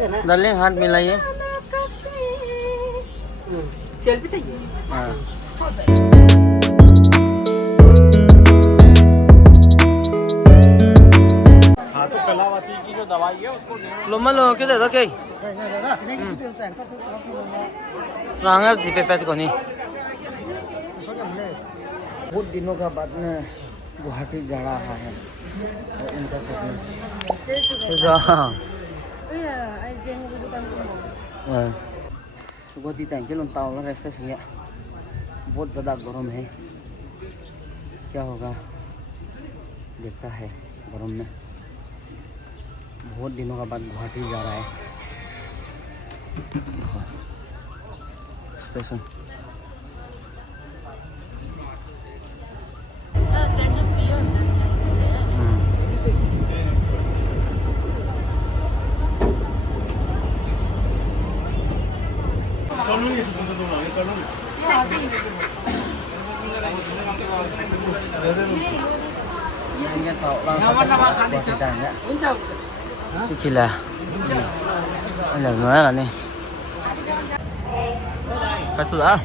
Darling हाथ मिलाइए। Jail भी चाहिए। हाँ। हाँ तो कलावती की जो दवाई है उसको लोमल लो क्यों दे दो क्या? रंगा जीपे पैसे को नहीं। बहुत दिनों का बाद में गुवाहाटी जा रहा है इनका सपना। गुवाहाटी टाइम के लोग ताऊ ना रेस्ट से बहुत ज़्यादा गर्म है। क्या होगा देखता है गर्म में। बहुत दिनों का बाद गुवाहाटी जा रहा है station. Nghe tàu đang có cái đàn đấy. Cái kia là người là nè. Cái chỗ đó.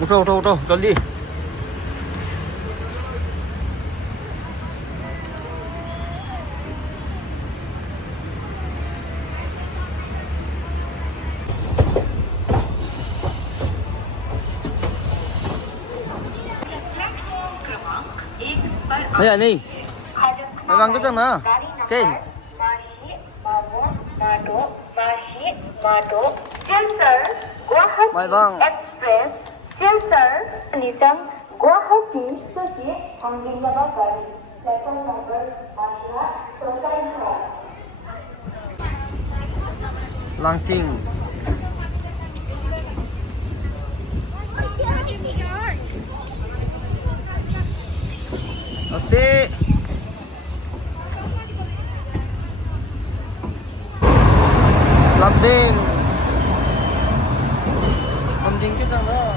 Ô tô, cho đi. Đây là đi. Mày bằng cái chân nữa. Cái. Mày bằng. Langting. Pasti. Langting. Langting cái thằng đó.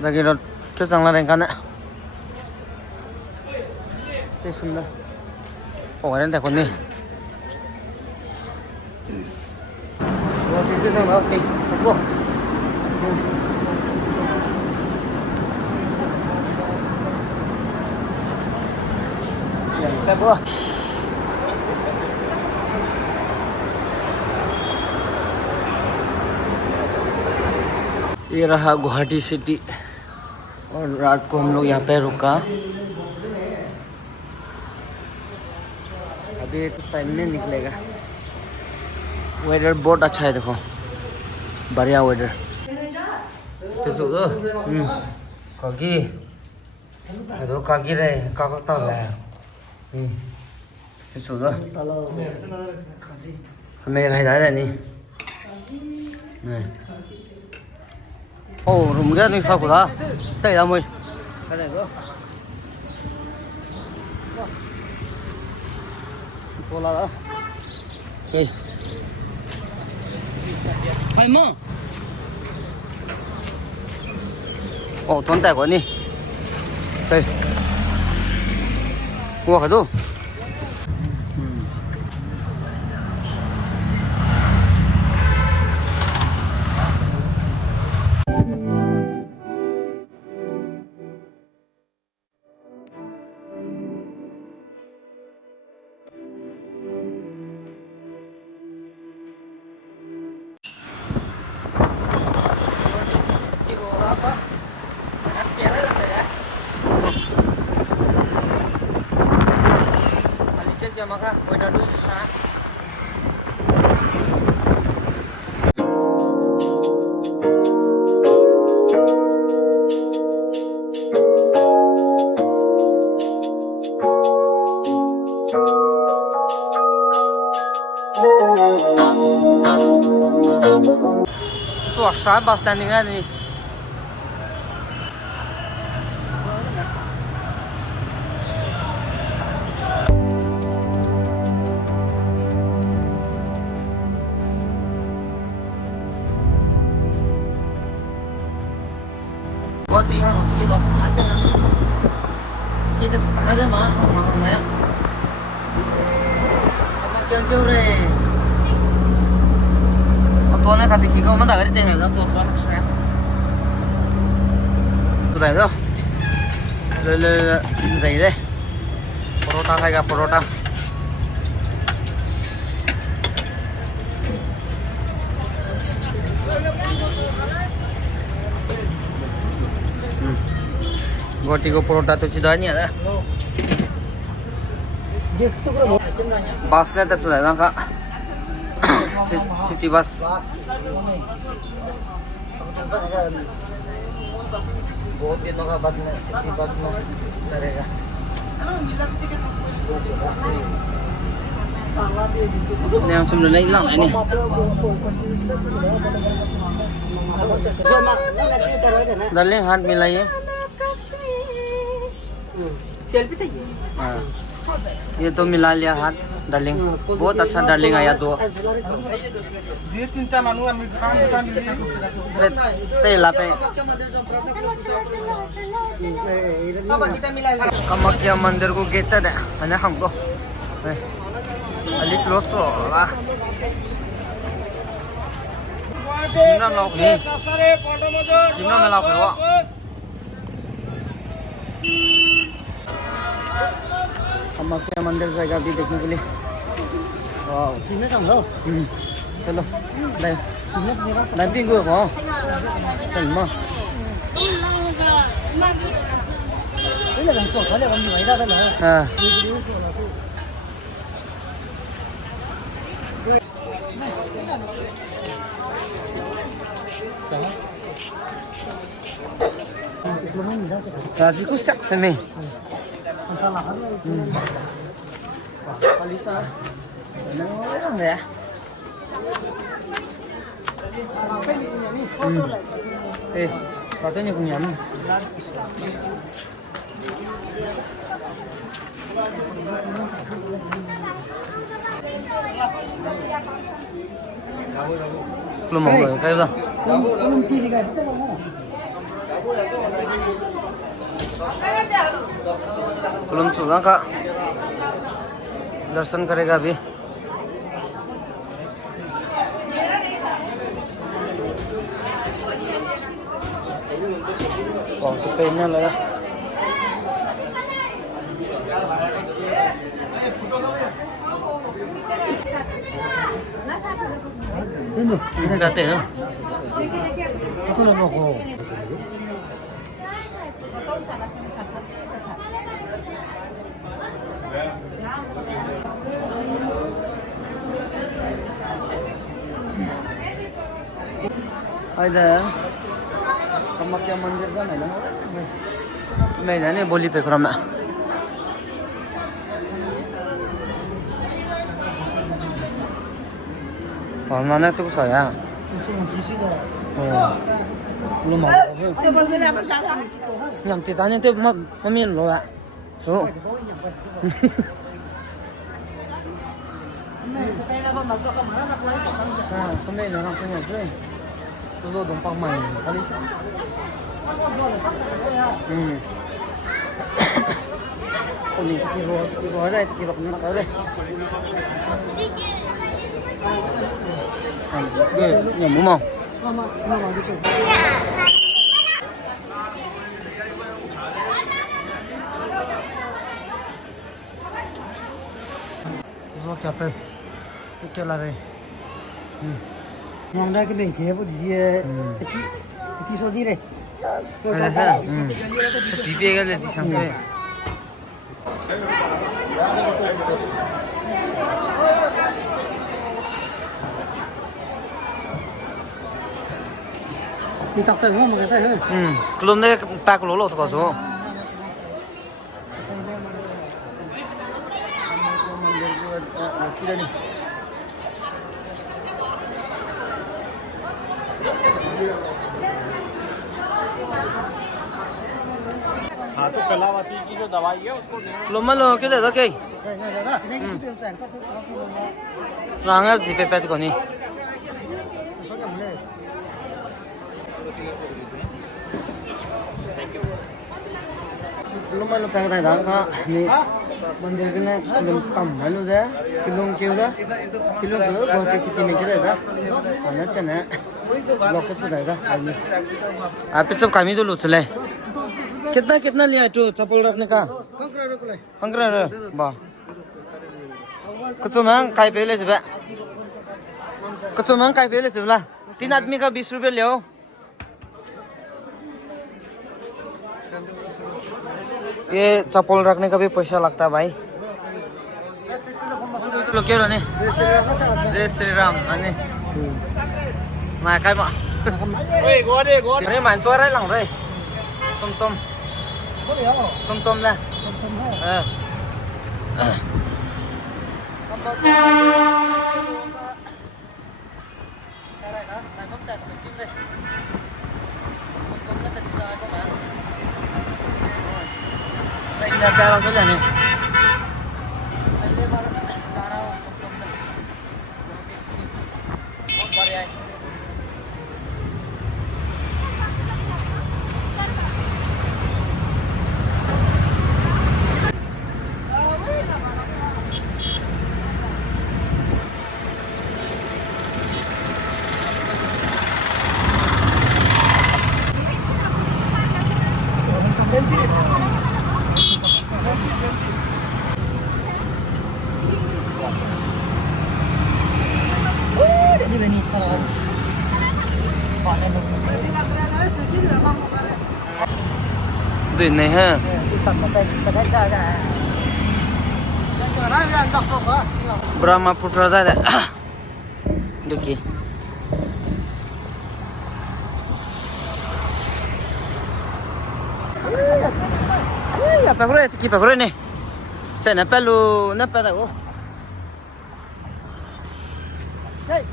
Lagi nó cái thằng là đánh cắn ạ. Station đó. Ủa đến tại con đi. Cái thằng đó kì. Không có. Go. ये रहा Guwahati city और रात को हम लोग यहाँ पे रुका। अभी तो टाइम में निकलेगा। वेदर बहुत अच्छा है देखो बढ़िया वेदर। काकी तो काकी रे काका तब है chủ đó mẹ hay đấy này này ô rùng cái này sao của ta đây là mày cái này cơ cô là đó đây hay mà ô tuấn tài của anh đi đây mua cái đâu maka weather dulu sana. Suasana bus standing nih. Kita ada mah rumahnya. Apa jauh re? Atau nak kati kiko mana dari tengah dah tu cuan saya. Tu dah tu. Le zai le. Porota खाएगा porota. गोटी को परोटा तो चिदा नहीं है बस का तो चला ना का सिटी बस बहुत दिनों का बाद में सिटी बस में चलेगा ini yang sebelum lain lah ini darling हाथ मिलाइए सेल्फी चाहिए हाँ ये तो मिला लिया हाथ डार्लिंग बहुत अच्छा डार्लिंग आया तो तेला पे कामाख्या मंदिर को गेट है ना हमको अली क्लोज हो रहा सिमना लॉक नहीं सिमना में लॉक करवा कामाख्या मंदिर जाएगा अभी देखने के लिए चलो लाइव को हो चल मां हाँ Razi ko sak sa me. Palisa. Ano lang ya? Katanya punya ni. Belum mau kayak dah. belum sudah kak दर्शन करेगा अभी waktu pennya lah ya ini date ya itu lah mau ada Kamakya मंदिर का मैं नहीं बोली पे क्रम में और मैंने तो कुछ आया belum mau nyam titanya tuh mamin lo ya so kembali orang punya tuh tuh dompang main kali sih oh nih kiro ada kiro kena ada nyam mau तो क्या पे क्या ला रहे मांगदा के बैंक है वो दिए इतनी सोदी रे ऐसा पीपी का लेती संगे ये तक तक हो मगर है क्लोम ने पैक लो लो तो कसो हाँ तो कलावती की जो दवाई है उसको क्लोम लो क्या दे दो क्या रांगर जी पे पैक कोनी Lumai lu pek dah dah ni मंदिर के ना कम मालूम है किलों क्यों दा किलों क्यों गुवाहाटी सिटी में किधर दा आना चना लोकल से दा आदमी आप सब कमी तो लूट ले कितना कितना लिया तू चप्पल रखने का पंद्रह वाह कुछ महंग काय पहले से बा कुछ महंग काय पहले से बोला 3 आदमी का 20 रुपए ले आओ ये चप्पल रखने का भी पैसा लगता है भाई लोग क्यों रहने जय श्री राम अने ना काय मा अरे मान चोर है लंग रे तुम ना Nah, cara saja nih. Tuyển này ha. Brahmaputra ra đấy. Được kì. Apa kore? Kita kore nih. Saya nampak lu nampak tak? Hey.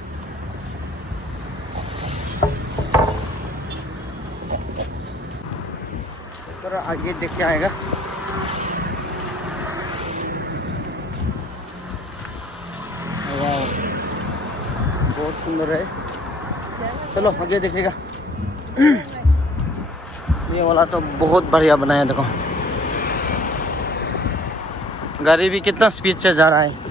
थोड़ा आगे देख के आएगा बहुत सुंदर है चलो आगे देखेगा ये वाला तो बहुत बढ़िया बनाया देखो गाड़ी भी कितना स्पीड से जा रहा है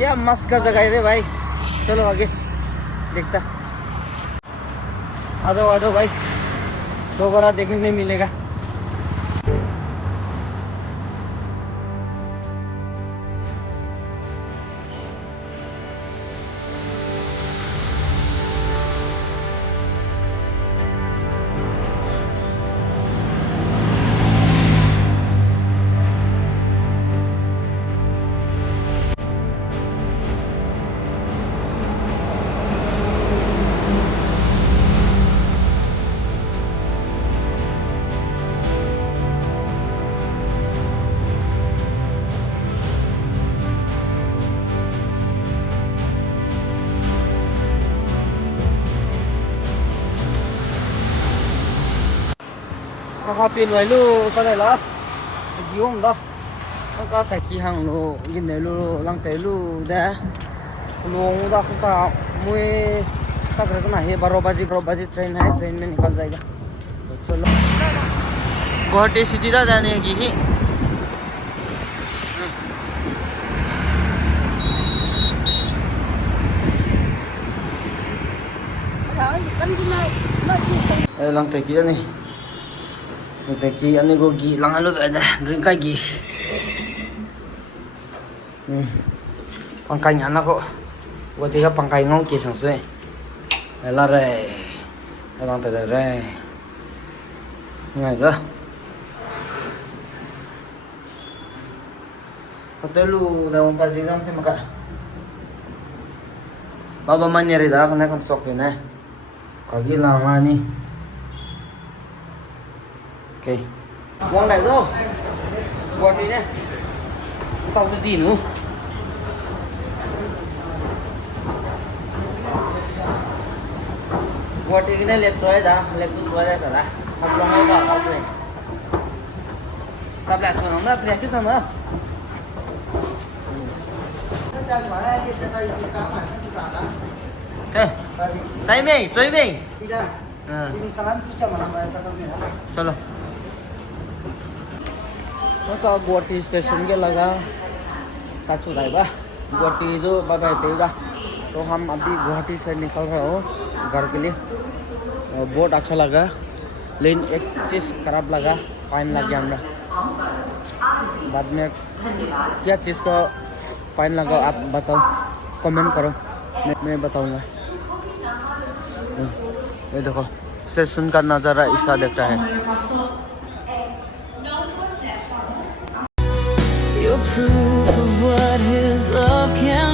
क्या मस्त का जगह है रे भाई चलो आगे देखता आ जाओ भाई दोबारा देखने नहीं मिलेगा Kaka pin vậy lu cái này là gì không đó có tài chi hàng lu nhìn này lu lăng tế lu đã luôn đó không ta मुझे तक रखना है 12 बजे ट्रेन है ट्रेन में निकल जाएगा तो चलो गुवाहाटी सिटी दा जाने की ही lang tay kia ni lang tay kia ani go gi lang alo ba da drink kai gi pangkai anak kok gua tiga pangkai ngong ki sang se la re lang tay re ngai ga hotel lu da un pagi jam te maka baba manyari da kana kan sok pe na kagi lama ni oke uang này đâu buat đi nhé tao tự tin nữa buat đi cái này lẹp xoay đã lẹp tu xoay ra cả Học lòng hay bảo rồi. Sắp lại cho nó ra phía cái thằng nữa. Okay. Timing, swimming. Tidak. Ini sangat susah mana kata चलो तो Guwahati station के लगा काचू बा गुवाहाटी जो bye bye पेगा तो हम अभी गुवाहाटी से निकल रहे हो घर के लिए बहुत अच्छा लगा लेकिन एक चीज़ खराब लगा फाइन लग गया हमरा बाद में क्या चीज़ का फाइन लगा आप बताओ कमेंट करो मैं बताऊंगा ये देखो स्टेशन का नज़ारा ईशा देखता है You're proof of what his love can